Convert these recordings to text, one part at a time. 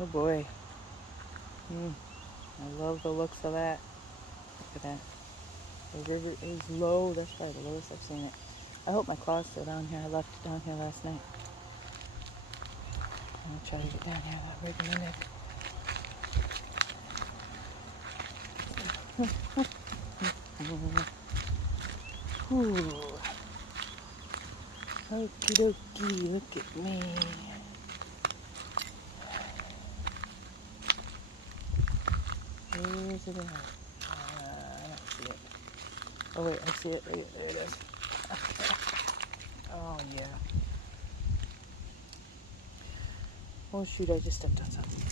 Oh boy. I love the looks of that. Look at that. The river is low. That's probably the lowest I've seen it. I hope my claw's still down here. I left it down here last night. I'm gonna try to get down here without breaking my neck. Ooh. Okie dokie, look at me. Where's it at? I don't see it. Oh wait, I see it. Right there it is. Oh yeah. Oh shoot, I just stepped on something.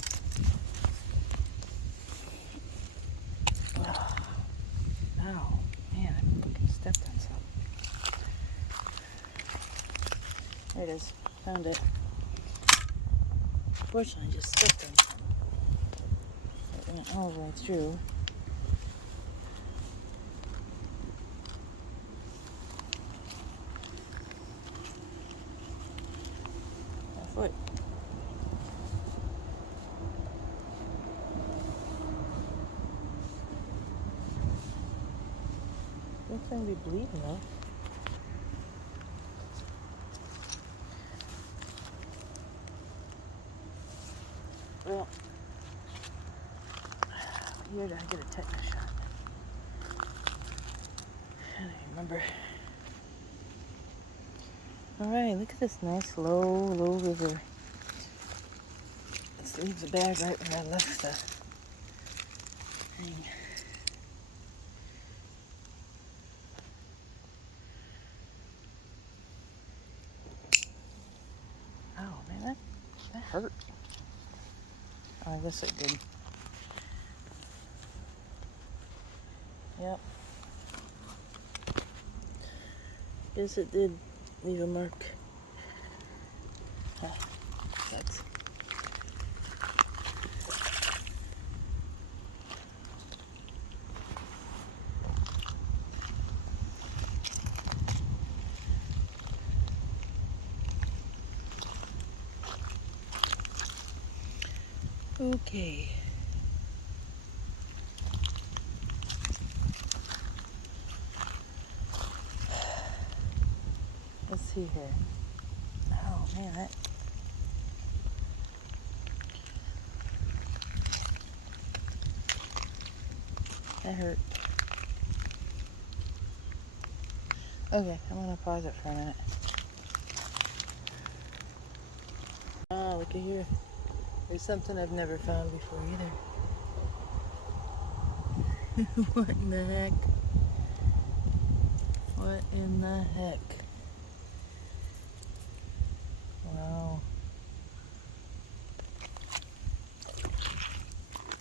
Oh man, I fucking stepped on something. There it is. Found it. Unfortunately, I just stepped on something. It went all the way through. My foot. Looks like be bleeding though. Well, here did I get a tetanus shot? I don't even remember. Alright, look at this nice low river. This leaves the bag right where I left the thing. Oh man, that hurt. Oh, I guess it did. Yep. Guess it did leave a mark. That's okay. Let's see here. Oh man, that hurt. Okay, I'm gonna pause it for a minute. Oh, look at here. There's something I've never found before either. What in the heck? What in the heck? Wow.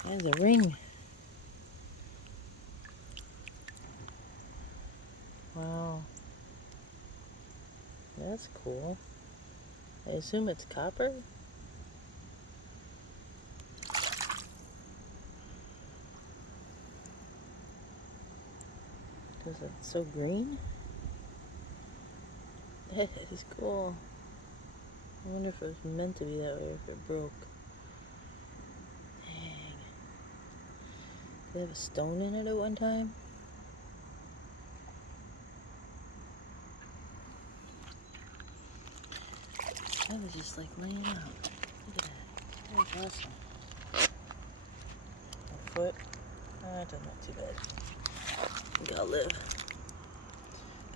There's a ring. Wow. That's cool. I assume it's copper? Because it's so green? That is cool. I wonder if it was meant to be that way or if it broke. Dang. Did it have a stone in it at one time? I was just like laying out. Look at that. That was awesome. My foot. That doesn't look too bad. I think I'll live.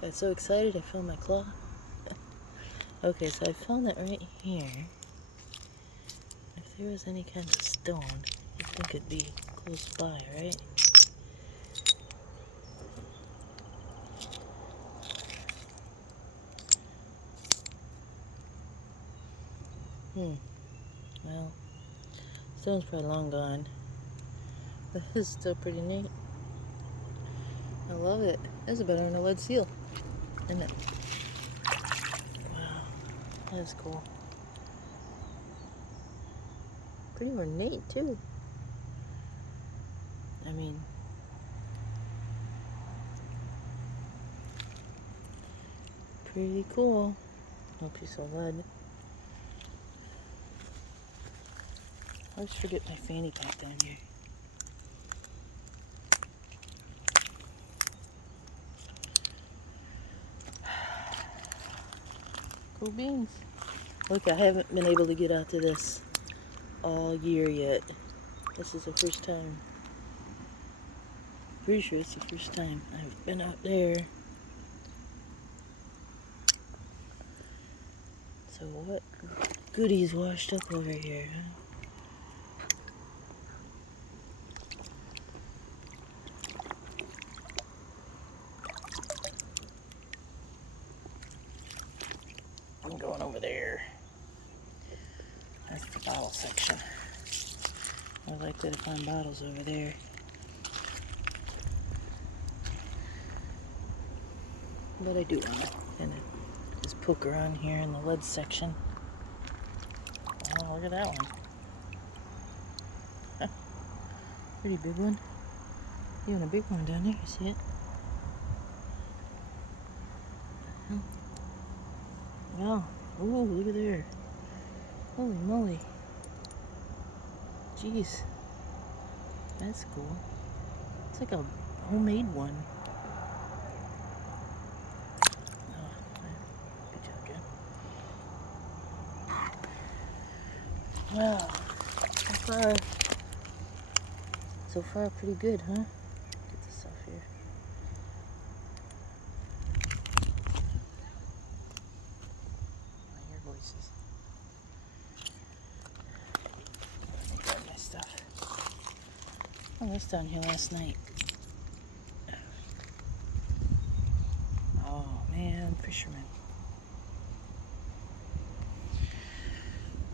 Got so excited I found my claw. Okay, so I found that right here. If there was any kind of stone, you'd think it'd be close by, right? Well, stone's probably long gone. But this is still pretty neat. I love it. This is better than a lead seal, isn't it? Wow, that is cool. Pretty ornate too. I mean, pretty cool. No piece of lead. I always forget my fanny pack down here. Cool beans. Look, I haven't been able to get out to this all year yet. This is the first time. Pretty sure it's the first time I've been out there. So what goodies washed up over here, huh? I'm going over there. That's the bottle section. More likely to find bottles over there. But I do want to kind of just poke around here in the lead section. Oh, look at that one. Huh. Pretty big one. Even a big one down there, you see it? Wow. Ooh, look at there. Holy moly. Jeez. That's cool. It's like a homemade one. Well, so far pretty good, huh? Get this off here. I hear voices. Let me grab my stuff. I was down here last night. Oh man, fishermen.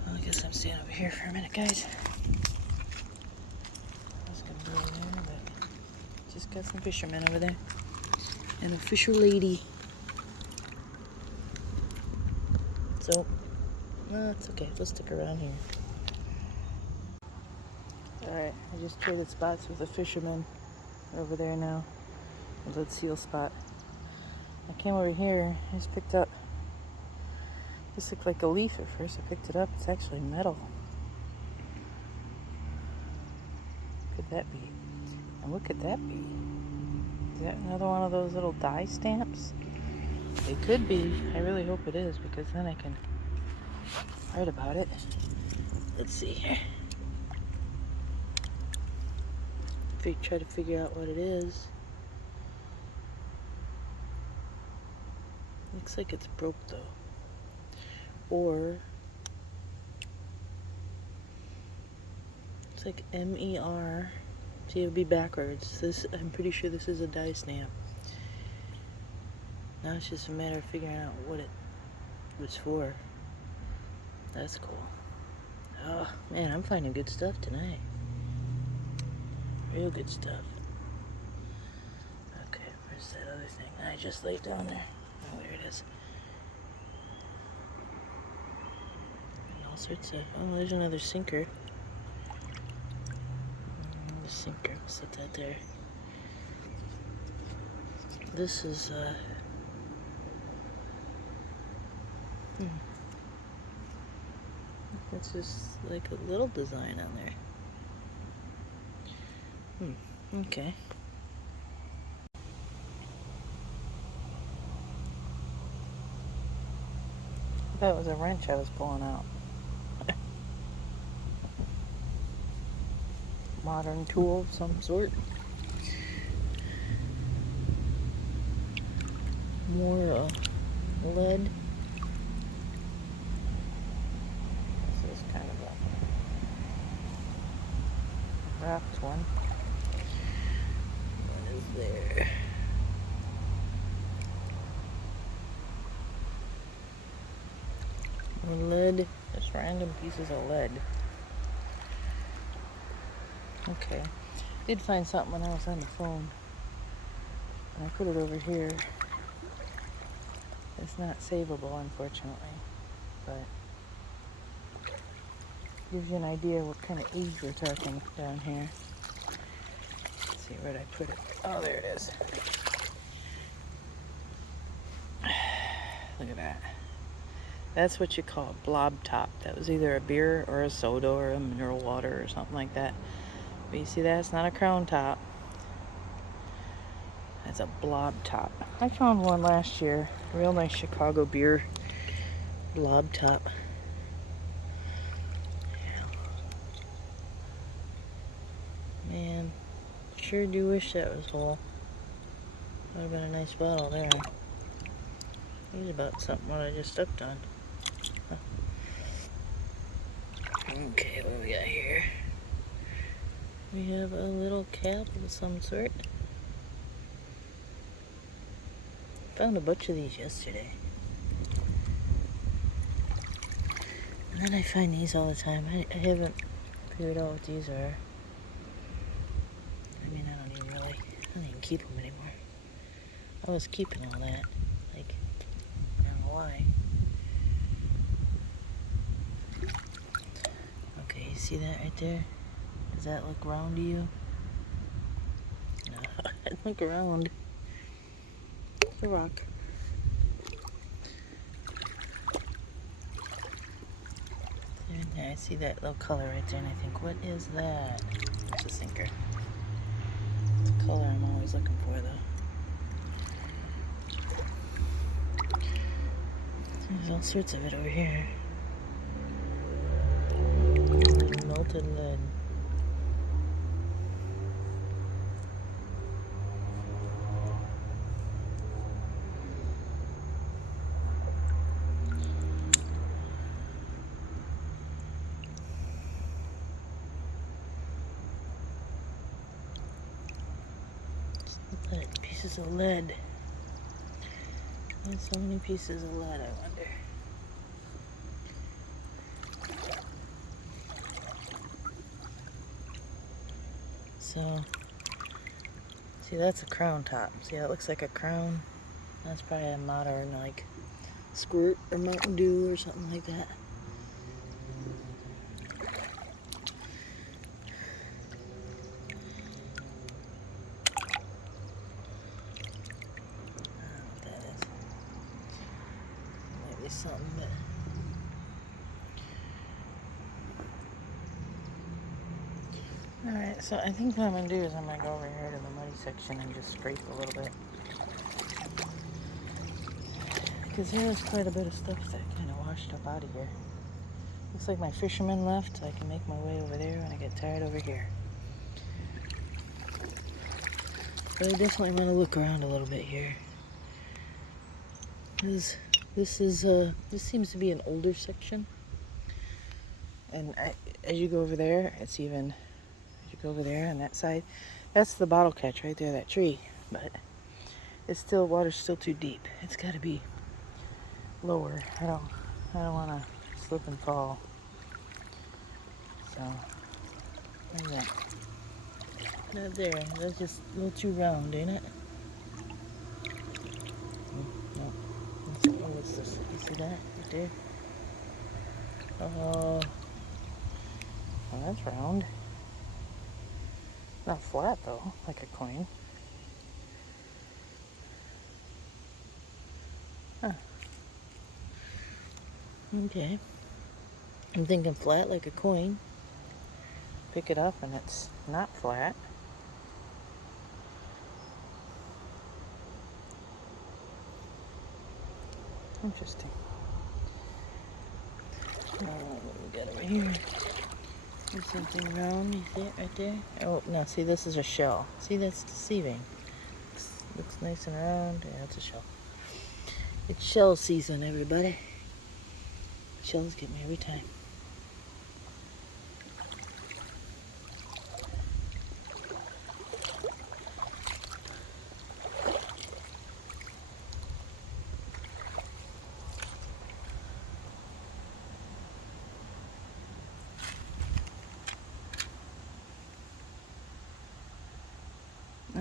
Well, I guess I'm staying over here for a minute, guys. I was gonna go over there, but just got some fishermen over there. And a fisher lady. So, no, it's okay. We'll stick around here. Alright, I just traded spots with a fisherman over there now. A lead seal spot. I came over here, I just picked up, this looked like a leaf at first. I picked it up, it's actually metal. What could that be? And what could that be? Is that another one of those little dye stamps? It could be. I really hope it is, because then I can write about it. Let's see here. Try to figure out what it is. Looks like it's broke though. Or it's like M-E-R. See, it would be backwards. This, I'm pretty sure this is a dye stamp. Now it's just a matter of figuring out what it was for. That's cool. Oh man, I'm finding good stuff tonight. Real good stuff. Okay, where's that other thing I just laid down there? Oh, there it is. And all sorts of, oh, there's another sinker. The sinker, I'll set that there. This is, that's just like a little design on there. Okay. That was a wrench I was pulling out. Modern tool of some sort. More lead. This is kind of a wrapped one. What is there? Lead. Just random pieces of lead. Okay. Did find something when I was on the phone. And I put it over here. It's not savable, unfortunately, but gives you an idea what kind of age we're talking down here. Let's see, where'd I put it? Oh, there it is. Look at that. That's what you call a blob top. That was either a beer or a soda or a mineral water or something like that. But you see that? It's not a crown top. That's a blob top. I found one last year. A real nice Chicago beer blob top. Man, sure do wish that was whole. Would have been a nice bottle there. He's about something what I just stepped on. Huh. Okay, what do we got here? We have a little cap of some sort. Found a bunch of these yesterday. And then I find these all the time. I haven't figured out what these are. I mean, I don't even keep them anymore. I was keeping all that. Like, I don't know why. Okay, you see that right there? Does that look round to you? No, it look round. It's a rock. There, I see that little color right there, and I think, what is that? It's a sinker. It's a color I'm always looking for, though. There's all sorts of it over here. Melted lead. Pieces of lead. There's so many pieces of lead, I wonder. So, see, that's a crown top. See how it looks like a crown? That's probably a modern, like, Squirt or Mountain Dew or something like that. Something, but alright, so I think what I'm going to do is I'm going to go over here to the muddy section and just scrape a little bit, because there is quite a bit of stuff that kind of washed up out of here. Looks like my fisherman left, so I can make my way over there when I get tired over here. But I definitely want to look around a little bit here. This seems to be an older section, and as you go over there, it's even. As you go over there on that side, that's the bottle catch right there, that tree. But it's still, water's still too deep. It's got to be lower. I don't want to slip and fall. So, yeah. Not there. That's just a little too round, ain't it? No. What's this? You see that right there? Oh, that's round. Not flat though, like a coin. Huh. Okay. I'm thinking flat like a coin. Pick it up and it's not flat. Interesting. What we got over here? There's something round, you see it right there? Oh, no, see, this is a shell. See, that's deceiving. Looks nice and round. Yeah, it's a shell. It's shell season, everybody. Shells get me every time.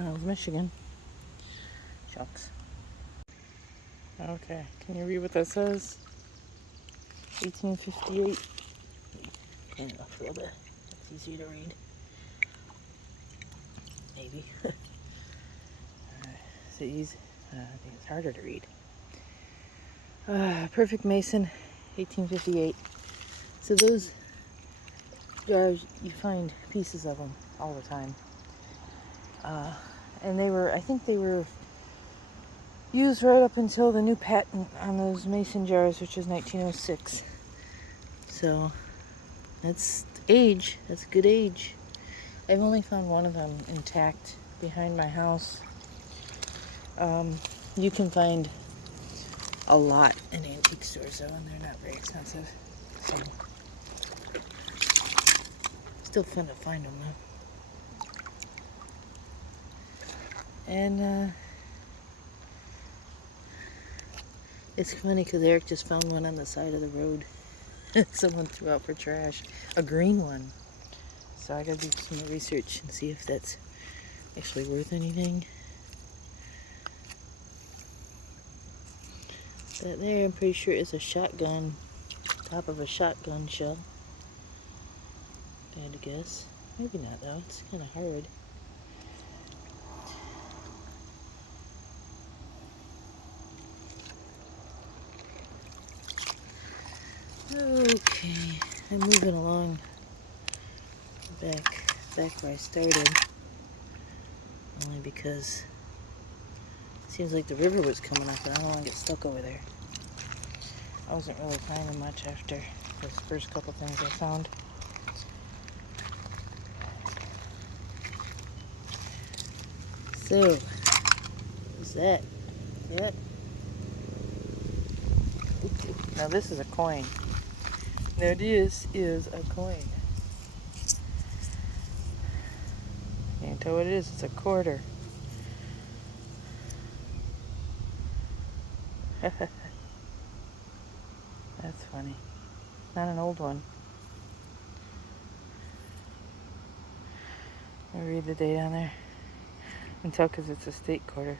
Oh, it's Michigan. Shucks. Okay, can you read what that says? 1858. Kind of a little bit. It's easier to read. Maybe. I think it's harder to read. Perfect Mason, 1858. So those jars, you find pieces of them all the time. And I think they were used right up until the new patent on those mason jars, which is 1906. So that's age. That's good age. I've only found one of them intact behind my house. You can find a lot in antique stores though, and they're not very expensive. So still fun to find them though. And it's funny because Eric just found one on the side of the road. Someone threw out for trash. A green one. So I gotta do some more research and see if that's actually worth anything. That there, I'm pretty sure is a shotgun. Top of a shotgun shell. If I had to guess. Maybe not though, it's kind of hard. Okay, I'm moving along back where I started. Only because it seems like the river was coming up and I don't want to get stuck over there. I wasn't really finding much after those first couple things I found. So, what's that? Yep. Now this is a coin. Now this is a coin. Can't tell what it is. It's a quarter. That's funny. Not an old one. Let me read the date on there. I can tell because it's a state quarter.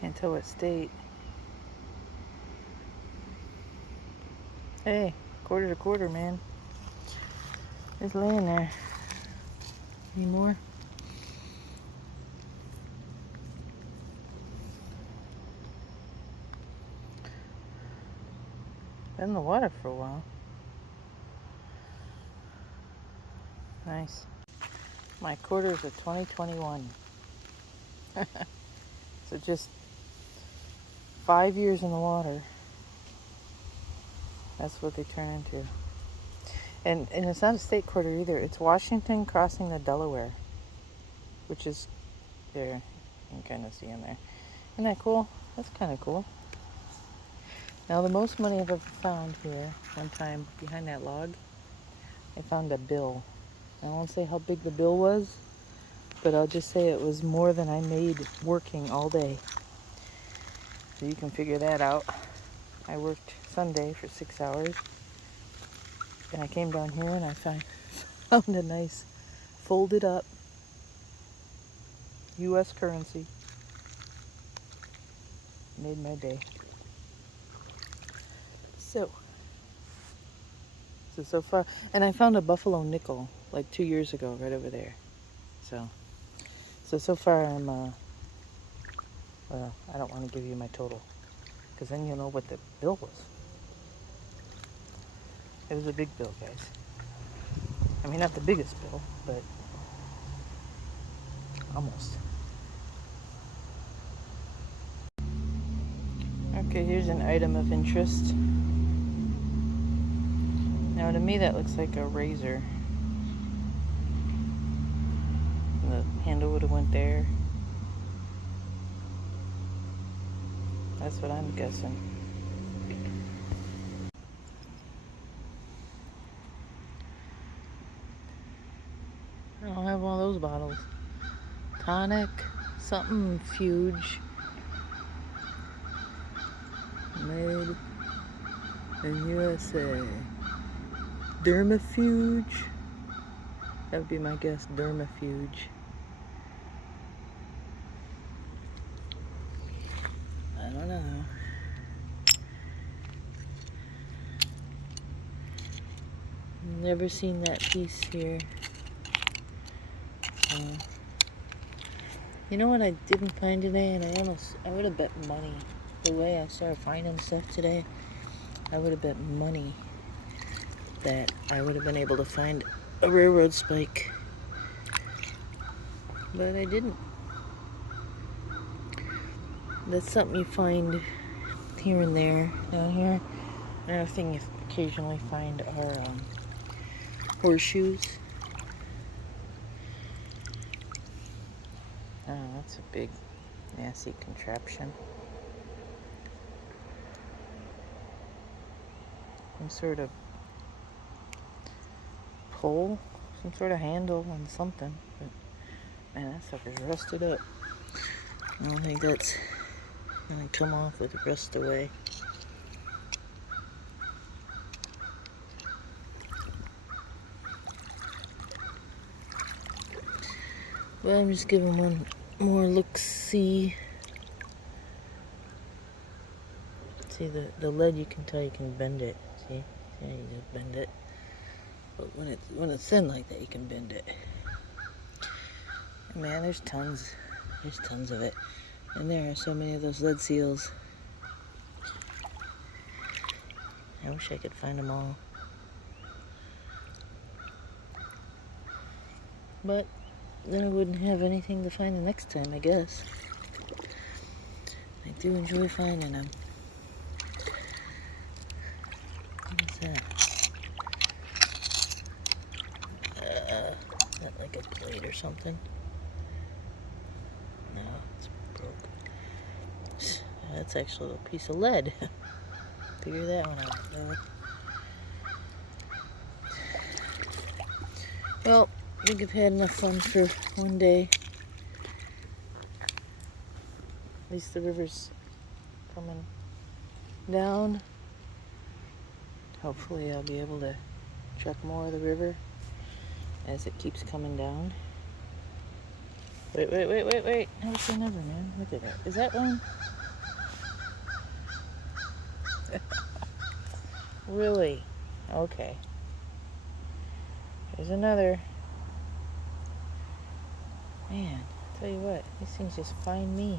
Can't tell what state. Hey, quarter to quarter, man. It's laying there. Any more? Been in the water for a while. Nice. My quarter is a 2021. So just 5 years in the water. That's what they turn into. And it's not a state quarter either. It's Washington crossing the Delaware, which is there. You can kind of see in there. Isn't that cool? That's kind of cool. Now the most money I've ever found here, one time behind that log, I found a bill. I won't say how big the bill was, but I'll just say it was more than I made working all day. So you can figure that out. I worked Sunday for 6 hours, and I came down here and I found a nice folded up U.S. currency. Made my day. So far, and I found a buffalo nickel like 2 years ago right over there. So far I'm well, I don't want to give you my total because then you'll know what the bill was. It was a big bill, guys. I mean, not the biggest bill, but almost. Okay, here's an item of interest. Now to me that looks like a razor. The handle would have went there. That's what I'm guessing. I don't have one of those bottles. Tonic, something Fuge. Made in USA. Dermafuge. That would be my guess, Dermafuge. I don't know. Never seen that piece here. You know what I didn't find today, and I would have bet money the way I started finding stuff today, I would have bet money that I would have been able to find a railroad spike. But I didn't. That's something you find here and there down here. Another thing you occasionally find are horseshoes. Oh, that's a big, nasty contraption. Some sort of pole, some sort of handle on something. But, man, that sucker's rusted up. I don't think that's gonna come off with the rust away. Well, I'm just giving one more look-see. See, the lead, you can tell you can bend it. See? Yeah, you just bend it. But when it's thin like that, you can bend it. And man, there's tons of it. And there are so many of those lead seals. I wish I could find them all. But then I wouldn't have anything to find the next time, I guess. I do enjoy finding them. What's that? Is that like a plate or something? No, it's broke. That's actually a little piece of lead. Figure that one out, though. Well, I think I've had enough fun for one day. At least the river's coming down. Hopefully I'll be able to check more of the river as it keeps coming down. Wait. Never say never, man. Look at that. Is that one? Really? Okay. There's another. Man, I tell you what, these things just find me.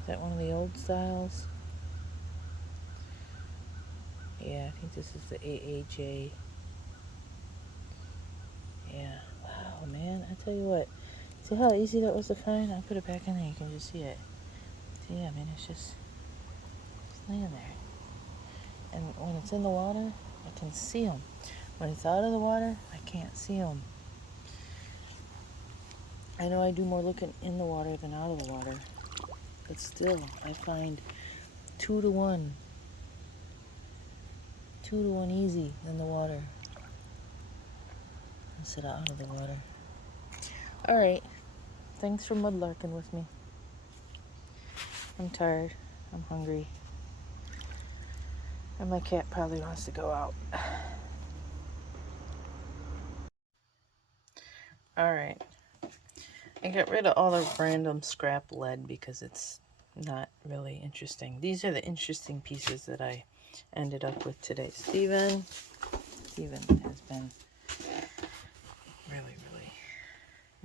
Is that one of the old styles? Yeah, I think this is the AAJ. Yeah. Wow, man, I tell you what. See how easy that was to find? I'll put it back in there, you can just see it. See, I mean, it's just laying there. And when it's in the water, I can see them. When it's out of the water, I can't see them. I know I do more looking in the water than out of the water. But still, I find 2 to 1. 2 to 1 easy in the water. Instead of out of the water. Alright. Thanks for mudlarking with me. I'm tired. I'm hungry. And my cat probably wants to go out. Alright. I got rid of all the random scrap lead because it's not really interesting. These are the interesting pieces that I ended up with today. Steven has been really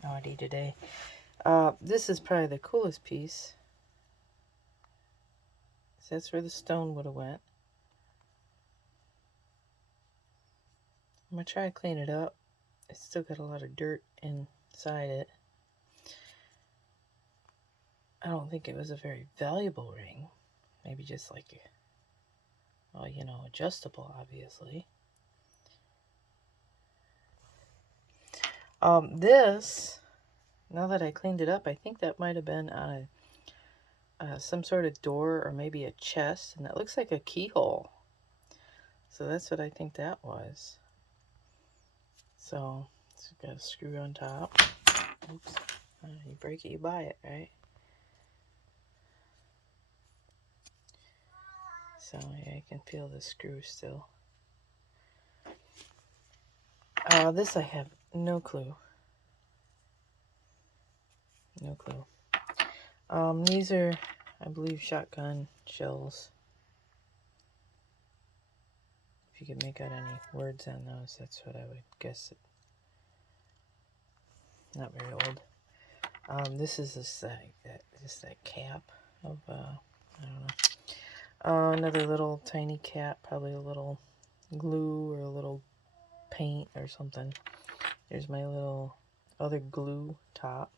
naughty today. This is probably the coolest piece. That's where the stone would have went. I'm going to try to clean it up. It's still got a lot of dirt inside it. I don't think it was a very valuable ring. Maybe just like, well, you know, adjustable, obviously. This, now that I cleaned it up, I think that might have been on some sort of door or maybe a chest, and it looks like a keyhole. So that's what I think that was. So it's got a screw on top. Oops. You break it, you buy it, right? So yeah, you can feel the screw still. This I have no clue. No clue. These are, I believe, shotgun shells. If you could make out any words on those, that's what I would guess. Not very old. This is just that cap. of, I don't know. Another little tiny cap, probably a little glue or a little paint or something. There's my little other glue top.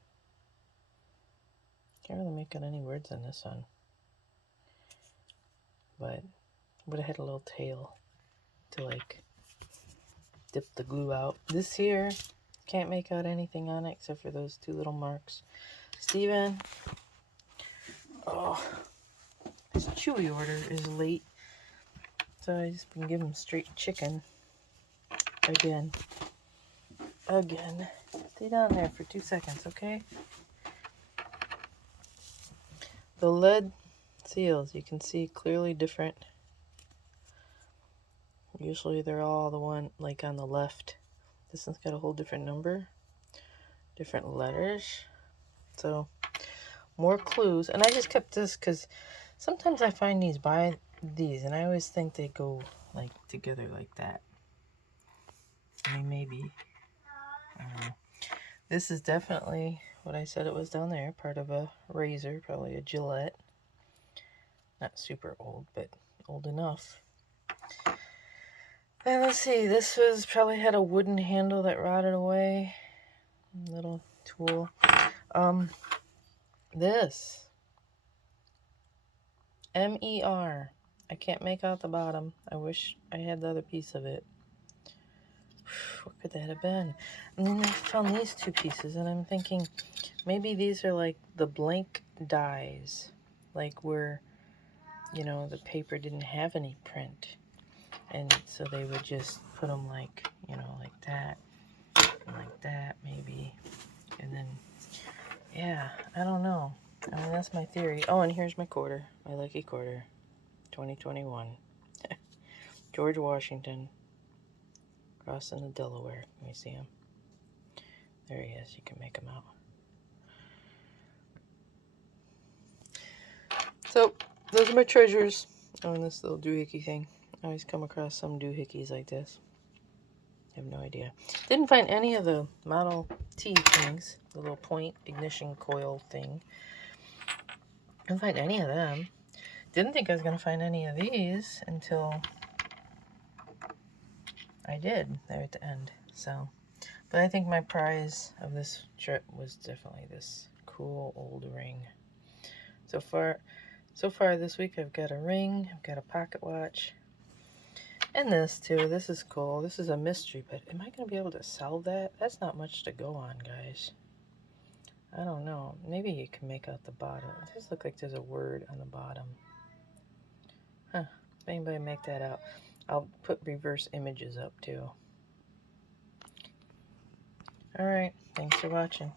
Can't really make out any words on this one. But would have had a little tail to like dip the glue out. This here, can't make out anything on it except for those two little marks. Steven, oh, his Chewy order is late. So I just been giving him straight chicken. Again. Stay down there for 2 seconds, okay? The lead seals, you can see clearly different. Usually they're all the one like on the left. This one's got a whole different number, different letters. So more clues. And I just kept this because sometimes I find these by these and I always think they go like together like that. I mean, maybe. I don't know. This is definitely what I said it was down there. Part of a razor, probably a Gillette. Not super old, but old enough. And let's see, this was probably had a wooden handle that rotted away. Little tool. This. M-E-R. I can't make out the bottom. I wish I had the other piece of it. What could that have been? And then I found these two pieces, and I'm thinking maybe these are like the blank dies. Like where, you know, the paper didn't have any print. And so they would just put them like, you know, like that. And like that, maybe. And then, yeah, I don't know. I mean, that's my theory. Oh, and here's my quarter. My lucky quarter. 2021. George Washington. Crossing the Delaware. Let me see him. There he is. You can make him out. So, those are my treasures on this little doohickey thing. I always come across some doohickeys like this. I have no idea. Didn't find any of the Model T things. The little point ignition coil thing. Didn't find any of them. Didn't think I was going to find any of these until I did there at the end. So, but I think my prize of this trip was definitely this cool old ring. So far this week I've got a ring, I've got a pocket watch, and this too. This is cool. This is a mystery, but am I going to be able to sell that? That's not much to go on, guys. I don't know. Maybe you can make out the bottom. It does look like there's a word on the bottom. Huh. If anybody make that out, I'll put reverse images up too. Alright, thanks for watching.